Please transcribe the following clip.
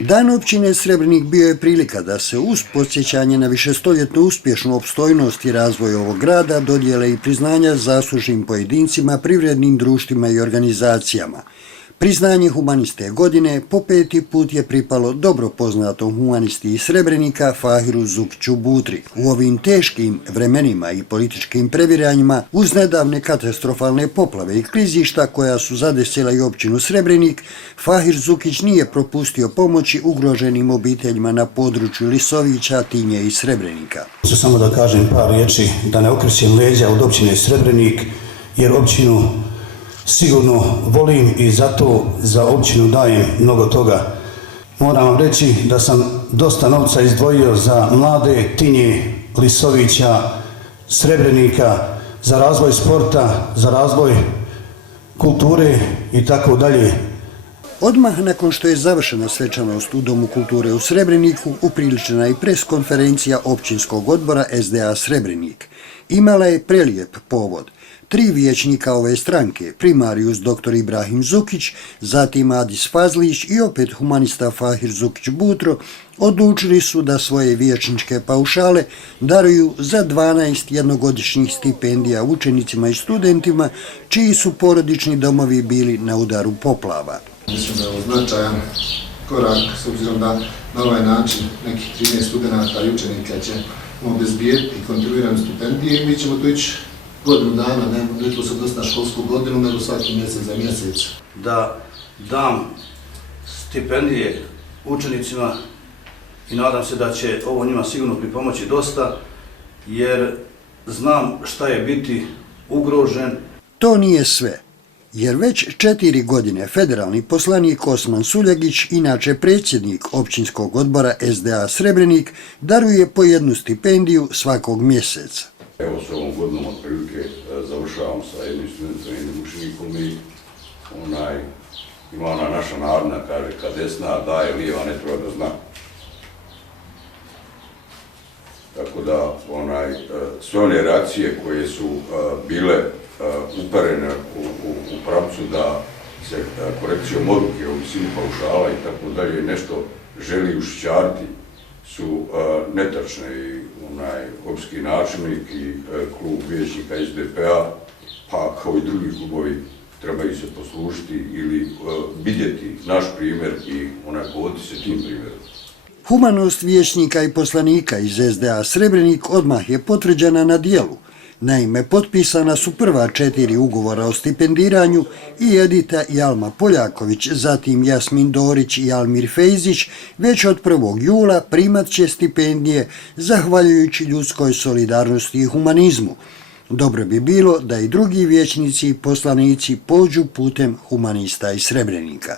Dan općine Srebrenik bio je prilika da se uz podsjećanje na višestoljetnu uspješnu opstojnost i razvoj ovog grada dodijele i priznanja zaslužnim pojedincima, privrednim društvima i organizacijama. Priznanje humaniste godine po 5. put je pripalo dobro poznatom humanisti iz Srebrenika Fahiru Zukiću Butri. U ovim teškim vremenima i političkim previranjima, uz nedavne katastrofalne poplave i klizišta koja su zadesila i općinu Srebrenik, Fahir Zukić nije propustio pomoći ugroženim obiteljima na području Lisovića, Tinje i Srebrenika. Samo da kažem par riječi, da ne okrećem leđa od općine Srebrenik, jer općinu sigurno volim i zato za općinu dajem mnogo toga. Moram vam reći da sam dosta novca izdvojio za mlade Tinje, Lisovića, Srebrenika, za razvoj sporta, za razvoj kulture i tako dalje. Odmah nakon što je završena svečanost u Domu kulture u Srebreniku, upriličena i preskonferencija općinskog odbora SDA Srebrenik. Imala je prelijep povod. 3 vijećnika ove stranke, primarius dr. Ibrahim Zukić, zatim Adis Fazlić i opet humanista Fahir Zukić Butro, odlučili su da svoje vijećničke paušale daruju za 12 jednogodišnjih stipendija učenicima i studentima čiji su porodični domovi bili na udaru poplava. Mislim da je ovo značajan korak, s obzirom da na ovaj način nekih 13 studenta i učenika ćemo obezbijeti kontinuirane stipendije i mi ćemo to ići godinu dana, ne to sad dosta školsku godinu, nego svaki mjesec za mjesec. Da dam stipendije učenicima i nadam se da će ovo njima sigurno pripomoći dosta, jer znam šta je biti ugrožen. To nije sve, jer već 4 godine federalni poslanik Osman Suljagić, inače predsjednik općinskog odbora SDA Srebrenik, daruje po 1 stipendiju svakog mjeseca. Evo s ovom godinom otprilike završavam sa jednim studentom i jednim učenikom i ima ona naša narodna, kaže, kad desna daje, lijeva ne treba da zna. Tako da sve one reakcije koje su bile uperene u pravcu da se korekcijom odluke o visini paušala i tako dalje nešto želi ušićariti su netačne i općinski načelnik i klub vijećnika SDP-a, pa kao i drugi klubovi trebaju se poslužiti ili vidjeti naš primjer i voditi se tim primjerom. Humanost vijećnika i poslanika iz SDA Srebrenik odmah je potvrđena na dijelu. Naime, potpisana su prva 4 ugovora o stipendiranju i Edita i Alma Poljaković, zatim Jasmin Dorić i Almir Fejzić već od 1. jula primat će stipendije zahvaljujući ljudskoj solidarnosti i humanizmu. Dobro bi bilo da i drugi vijećnici i poslanici pođu putem humanista iz Srebrenika.